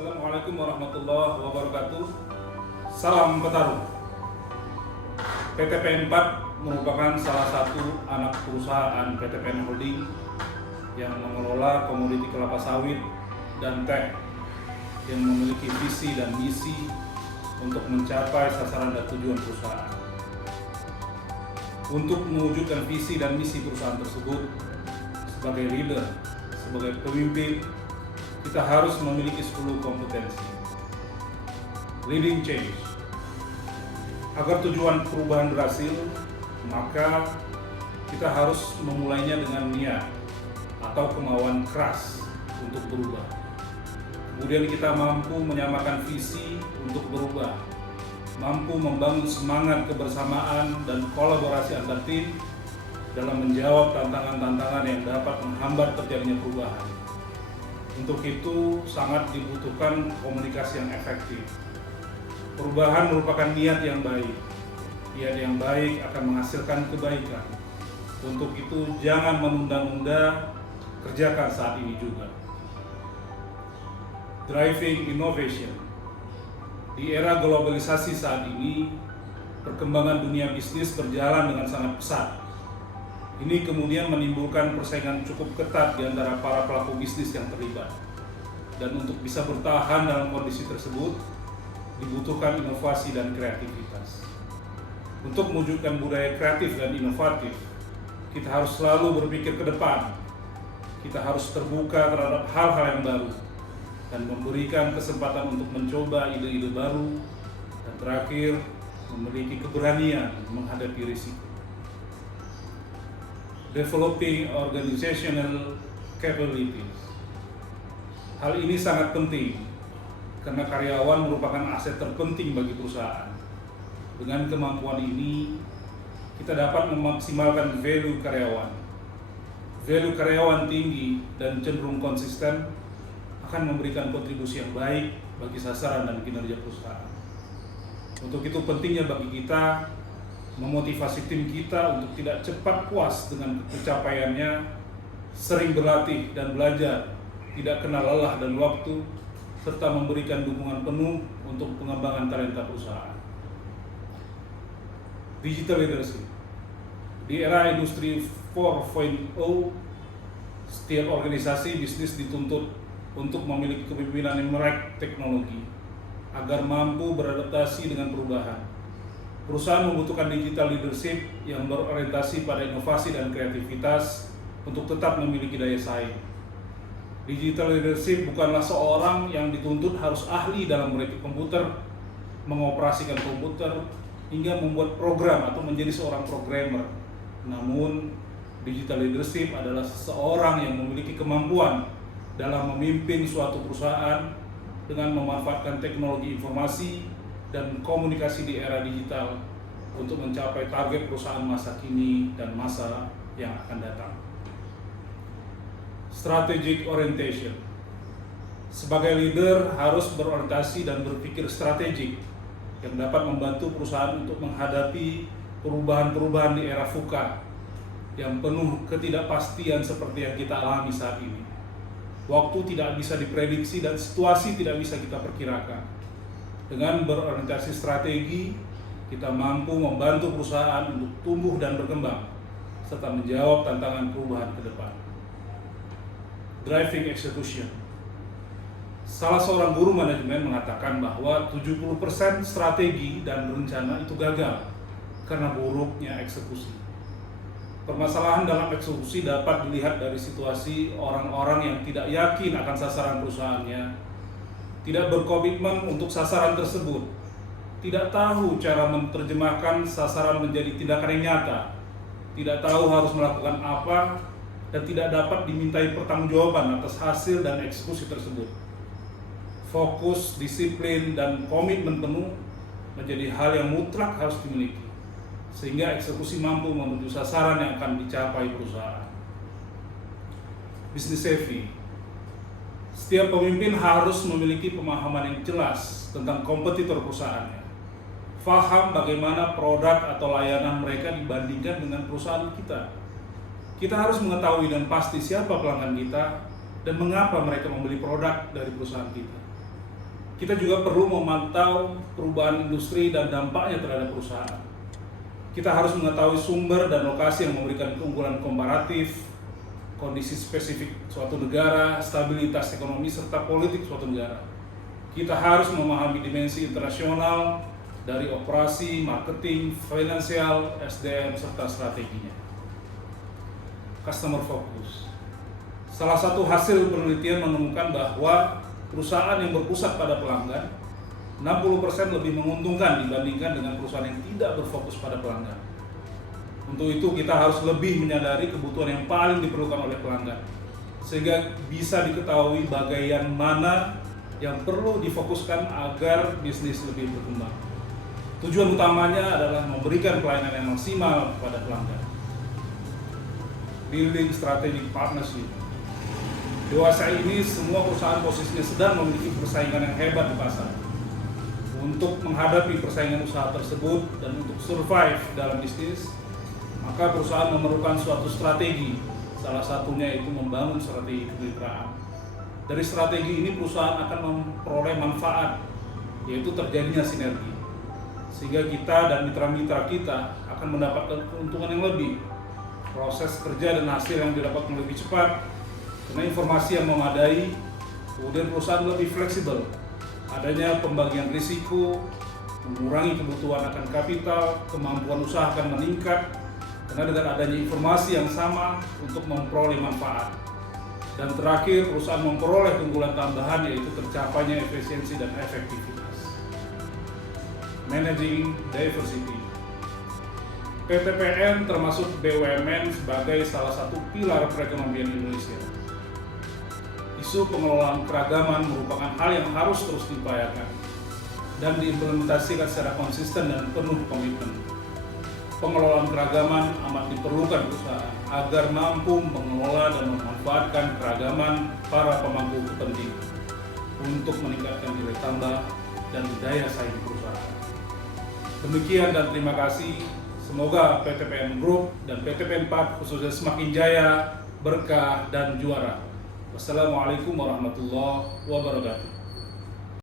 Assalamualaikum warahmatullahi wabarakatuh. Salam petarung. PT PN4 merupakan salah satu anak perusahaan PT PN Holding yang mengelola komoditi kelapa sawit dan teh, yang memiliki visi dan misi untuk mencapai sasaran dan tujuan perusahaan. Untuk mewujudkan visi dan misi perusahaan tersebut, sebagai leader, sebagai pemimpin, kita harus memiliki 10 kompetensi. Leading change. Agar tujuan perubahan berhasil, maka kita harus memulainya dengan niat atau kemauan keras untuk berubah. Kemudian kita mampu menyamakan visi untuk berubah, mampu membangun semangat kebersamaan dan kolaborasi antar tim dalam menjawab tantangan-tantangan yang dapat menghambat terjadinya perubahan. Untuk itu sangat dibutuhkan komunikasi yang efektif. Perubahan merupakan niat yang baik. Niat yang baik akan menghasilkan kebaikan. Untuk itu jangan menunda-nunda, kerjakan saat ini juga. Driving innovation. Di era globalisasi saat ini, perkembangan dunia bisnis berjalan dengan sangat pesat. Ini kemudian menimbulkan persaingan cukup ketat di antara para pelaku bisnis yang terlibat. Dan untuk bisa bertahan dalam kondisi tersebut, dibutuhkan inovasi dan kreativitas. Untuk mewujudkan budaya kreatif dan inovatif, kita harus selalu berpikir ke depan. Kita harus terbuka terhadap hal-hal yang baru dan memberikan kesempatan untuk mencoba ide-ide baru, dan terakhir, memiliki keberanian menghadapi risiko. Developing organizational capabilities. Hal ini sangat penting karena karyawan merupakan aset terpenting bagi perusahaan. Dengan kemampuan ini, kita dapat memaksimalkan value karyawan. Value karyawan tinggi dan cenderung konsisten akan memberikan kontribusi yang baik bagi sasaran dan kinerja perusahaan. Untuk itu pentingnya bagi kita memotivasi tim kita untuk tidak cepat puas dengan pencapaiannya, sering berlatih dan belajar, tidak kenal lelah dan waktu, serta memberikan dukungan penuh untuk pengembangan talenta perusahaan. Digital leadership. Di era industri 4.0, setiap organisasi bisnis dituntut untuk memiliki kepemimpinan yang melek teknologi agar mampu beradaptasi dengan perubahan. Perusahaan membutuhkan digital leadership yang berorientasi pada inovasi dan kreativitas untuk tetap memiliki daya saing. Digital leadership bukanlah seorang yang dituntut harus ahli dalam merakit komputer, mengoperasikan komputer, hingga membuat program atau menjadi seorang programmer. Namun, digital leadership adalah seseorang yang memiliki kemampuan dalam memimpin suatu perusahaan dengan memanfaatkan teknologi informasi dan komunikasi di era digital untuk mencapai target perusahaan masa kini dan masa yang akan datang. Strategic orientation. Sebagai leader harus berorientasi dan berpikir strategik yang dapat membantu perusahaan untuk menghadapi perubahan-perubahan di era VUCA yang penuh ketidakpastian seperti yang kita alami saat ini. Waktu tidak bisa diprediksi dan situasi tidak bisa kita perkirakan. Dengan berorientasi strategi, kita mampu membantu perusahaan untuk tumbuh dan berkembang, serta menjawab tantangan perubahan ke depan. Driving execution. Salah seorang guru manajemen mengatakan bahwa 70% strategi dan rencana itu gagal karena buruknya eksekusi. Permasalahan dalam eksekusi dapat dilihat dari situasi orang-orang yang tidak yakin akan sasaran perusahaannya, tidak berkomitmen untuk sasaran tersebut, tidak tahu cara menerjemahkan sasaran menjadi tindakan yang nyata, tidak tahu harus melakukan apa, dan tidak dapat dimintai pertanggungjawaban atas hasil dan eksekusi tersebut. Fokus, disiplin, dan komitmen penuh menjadi hal yang mutlak harus dimiliki, sehingga eksekusi mampu menuju sasaran yang akan dicapai perusahaan. Business savvy. Setiap pemimpin harus memiliki pemahaman yang jelas tentang kompetitor perusahaannya. Faham bagaimana produk atau layanan mereka dibandingkan dengan perusahaan kita. Kita harus mengetahui dan pasti siapa pelanggan kita dan mengapa mereka membeli produk dari perusahaan kita. Kita juga perlu memantau perubahan industri dan dampaknya terhadap perusahaan. Kita harus mengetahui sumber dan lokasi yang memberikan keunggulan komparatif, kondisi spesifik suatu negara, stabilitas ekonomi, serta politik suatu negara. Kita harus memahami dimensi internasional dari operasi, marketing, finansial, SDM, serta strateginya. Customer focus. Salah satu hasil penelitian menemukan bahwa perusahaan yang berpusat pada pelanggan 60% lebih menguntungkan dibandingkan dengan perusahaan yang tidak berfokus pada pelanggan. Untuk itu kita harus lebih menyadari kebutuhan yang paling diperlukan oleh pelanggan, sehingga bisa diketahui bagian mana yang perlu difokuskan agar bisnis lebih berkembang. Tujuan utamanya adalah memberikan pelayanan yang maksimal kepada pelanggan. Building strategic partnership. Dewasa ini semua perusahaan posisinya sedang memiliki persaingan yang hebat di pasar. Untuk menghadapi persaingan usaha tersebut dan untuk survive dalam bisnis, maka perusahaan memerlukan suatu strategi. Salah satunya itu membangun strategi kemitraan. Dari strategi ini perusahaan akan memperoleh manfaat, yaitu terjadinya sinergi. Sehingga kita dan mitra-mitra kita akan mendapatkan keuntungan yang lebih. Proses kerja dan hasil yang didapatkan lebih cepat, karena informasi yang memadai, kemudian perusahaan lebih fleksibel. Adanya pembagian risiko, mengurangi kebutuhan akan kapital, kemampuan usaha akan meningkat, karena dengan adanya informasi yang sama untuk memperoleh manfaat. Dan terakhir, perusahaan memperoleh keunggulan tambahan, yaitu tercapainya efisiensi dan efektivitas. Managing diversity. PTPN termasuk BUMN sebagai salah satu pilar perekonomian Indonesia. Isu pengelolaan keragaman merupakan hal yang harus terus diupayakan dan diimplementasikan secara konsisten dan penuh komitmen. Pengelolaan keragaman amat diperlukan perusahaan agar mampu mengelola dan memanfaatkan keragaman para pemangku kepentingan untuk meningkatkan nilai tambah dan daya saing perusahaan. Demikian dan terima kasih. Semoga PTPN Group dan PTPN Part khususnya semakin jaya, berkah, dan juara. Wassalamualaikum warahmatullahi wabarakatuh.